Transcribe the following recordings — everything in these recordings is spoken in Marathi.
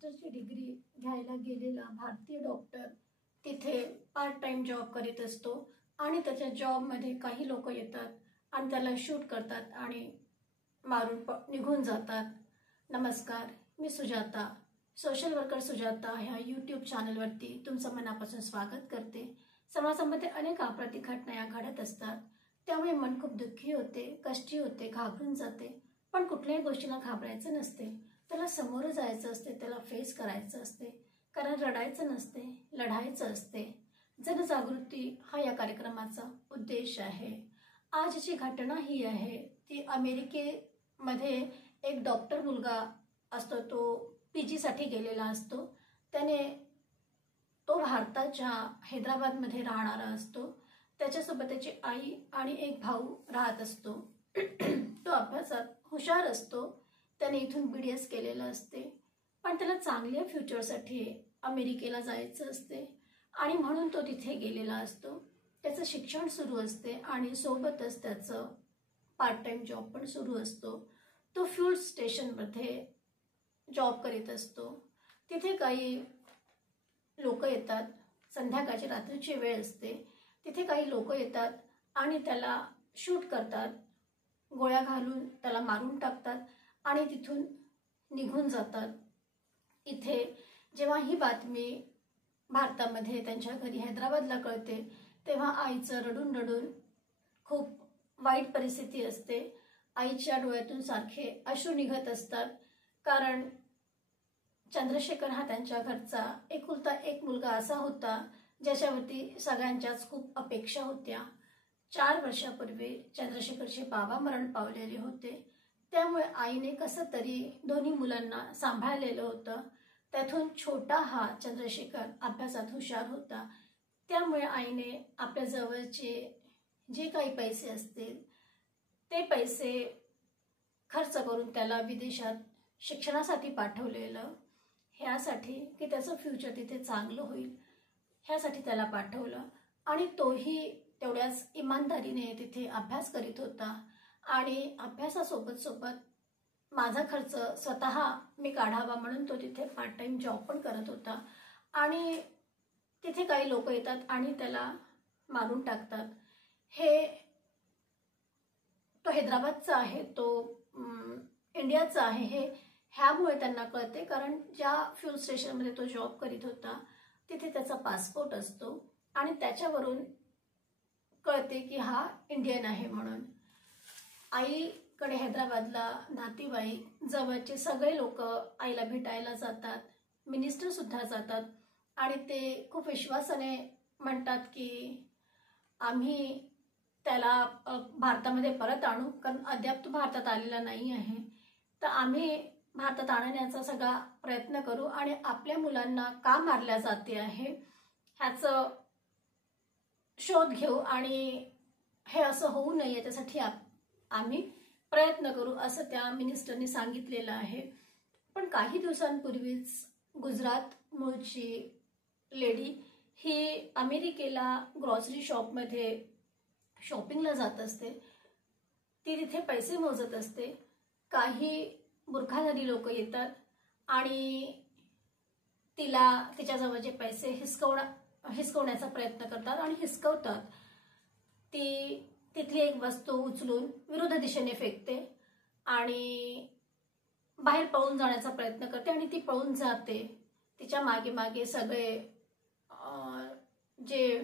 मास्टरची डिग्री घ्यायला गेलेला भारतीय डॉक्टर तिथे पार्ट टाइम जॉब करीत असतो आणि त्याच्या जॉबमध्ये काही लोक येतात आणि त्याला शूट करतात आणि मारून निघून जातात. नमस्कार, मी सुजाता, सोशल वर्कर सुजाता ह्या यूट्यूब चॅनलवरती तुमचं मनापासून स्वागत करते. समाजामध्ये अनेक आपराधिक घटना या घडत असतात, त्यामुळे मन खूप दुःखी होते, कष्टी होते, घाबरून जाते. पण कुठल्याही गोष्टीला घाबरायचं नसते, त्याला समोर जायचं असते, त्याला फेस करायचं असते. कारण रडायचं नसते, लढायचं असते. जनजागृती हा या कार्यक्रमाचा उद्देश आहे. आजची घटना ही आहे ती अमेरिकेमध्ये एक डॉक्टर मुलगा असतो, तो PG साठी गेलेला असतो. तो भारताच्या हैदराबादमध्ये राहणारा असतो. त्याच्यासोबत त्याची आई आणि एक भाऊ राहत असतो. तो अभ्यासात हुशार असतो. त्याने इथून BDS केलेलं असते, पण त्याला चांगल्या फ्युचरसाठी अमेरिकेला जायचं असते आणि म्हणून तो तिथे गेलेला असतो. त्याचं शिक्षण सुरू असते आणि सोबतच त्याचं पार्ट टाइम जॉब पण सुरू असतो. तो फ्यूल स्टेशनमध्ये जॉब करीत असतो. तिथे काही लोक येतात, संध्याकाळची रात्रीची वेळ असते. तिथे काही लोक येतात आणि त्याला शूट करतात, गोळ्या घालून त्याला मारून टाकतात आणि तिथून निघून जातात. इथे जेव्हा ही बातमी भारतामध्ये त्यांच्या घरी हैदराबादला कळते, तेव्हा आईचं रडून रडून खूप वाईट परिस्थिती असते. आईच्या डोळ्यातून सारखे अश्रू निघत असतात, कारण चंद्रशेखर हा त्यांच्या घरचा एकुलता एक मुलगा असा होता ज्याच्यावरती सगळ्यांच्याच खूप अपेक्षा होत्या. 4 वर्षापूर्वी चंद्रशेखरचे बाबा मरण पावलेले होते, त्यामुळे आईने कसं तरी दोन्ही मुलांना सांभाळलेलं होतं. त्यातून छोटा हा चंद्रशेखर अभ्यासात हुशार होता, त्यामुळे आईने आपल्या जवळचे जे काही पैसे असतील ते पैसे खर्च करून त्याला विदेशात शिक्षणासाठी पाठवलेलं. ह्यासाठी की त्याचं फ्युचर तिथे चांगलं होईल, ह्यासाठी त्याला पाठवलं. आणि तोही तेवढ्याच इमानदारीने तिथे अभ्यास करीत होता आणि अभ्यासासोबत सोबत माझा खर्च स्वतः मी काढावा म्हणून तो तिथे पार्ट टाइम जॉब पण करत होता. आणि तिथे काही लोक येतात आणि त्याला मारून टाकतात. तो हैदराबादचा आहे, तो इंडियाचा आहे, ह्यामुळे त्यांना कळते. कारण ज्या फ्यूल स्टेशनमध्ये तो जॉब करीत होता तिथे त्याचा पासपोर्ट असतो आणि त्याच्यावरून कळते की हा इंडियन आहे म्हणून. आईकडे हैदराबादला नातेवाईक, जवळचे सगळे लोक आईला भेटायला जातात, मिनिस्टर सुद्धा जातात आणि ते खूप विश्वासाने म्हणतात की आम्ही त्याला भारतामध्ये परत आणू, कारण अद्याप तो भारतात आलेला नाही आहे. तर आम्ही भारतात आणण्याचा सगळा प्रयत्न करू आणि आपल्या मुलांना का मारल्या जाते आहे ह्याचं शोध घेऊ आणि हे असं होऊ नये त्यासाठी आम्ही प्रयत्न करू, असं त्या मिनिस्टरने सांगितलेलं आहे. पण काही दिवसांपूर्वीच गुजरात मूळची लेडी ही अमेरिकेला ग्रॉसरी शॉपमध्ये शॉपिंगला जात असते. ती तिथे पैसे मोजत असते. काही बुरखाधारी लोक येतात आणि तिच्याजवळचे पैसे हिसकवण्याचा प्रयत्न करतात आणि हिसकवतात. ती तिथली एक वस्तू उचलून विरुद्ध दिशेने फेकते आणि बाहेर पळून जाण्याचा प्रयत्न करते आणि ती पळून जाते. तिच्या मागे मागे सगळे जे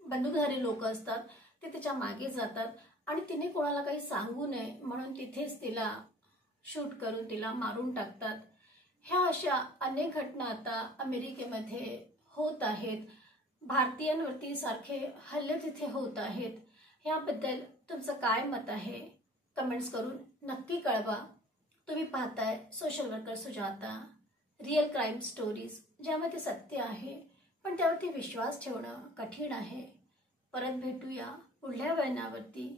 बंदूकधारी लोक असतात ते तिच्या मागे जातात आणि तिने कोणाला काही सांगू नये म्हणून तिथेच तिला शूट करून तिला मारून टाकतात. ह्या अशा अनेक घटना आता अमेरिकेमध्ये होत आहेत. भारतीयांवरती सारखे हल्ले तिथे होत आहेत. ह्याबद्दल तुमचं काय मत आहे कमेंट्स करून नक्की कळवा. तुम्ही पाहताय social worker Sujata, real crime stories, ज्यामध्ये सत्य आहे पण त्यावरती विश्वास ठेवणं कठीण आहे. परत भेटूया पुढल्या वळणावरती.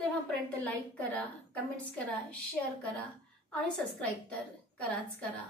तेव्हापर्यंत लाईक करा, कमेंट्स करा, शेअर करा आणि सबस्क्राईब तर कराच करा.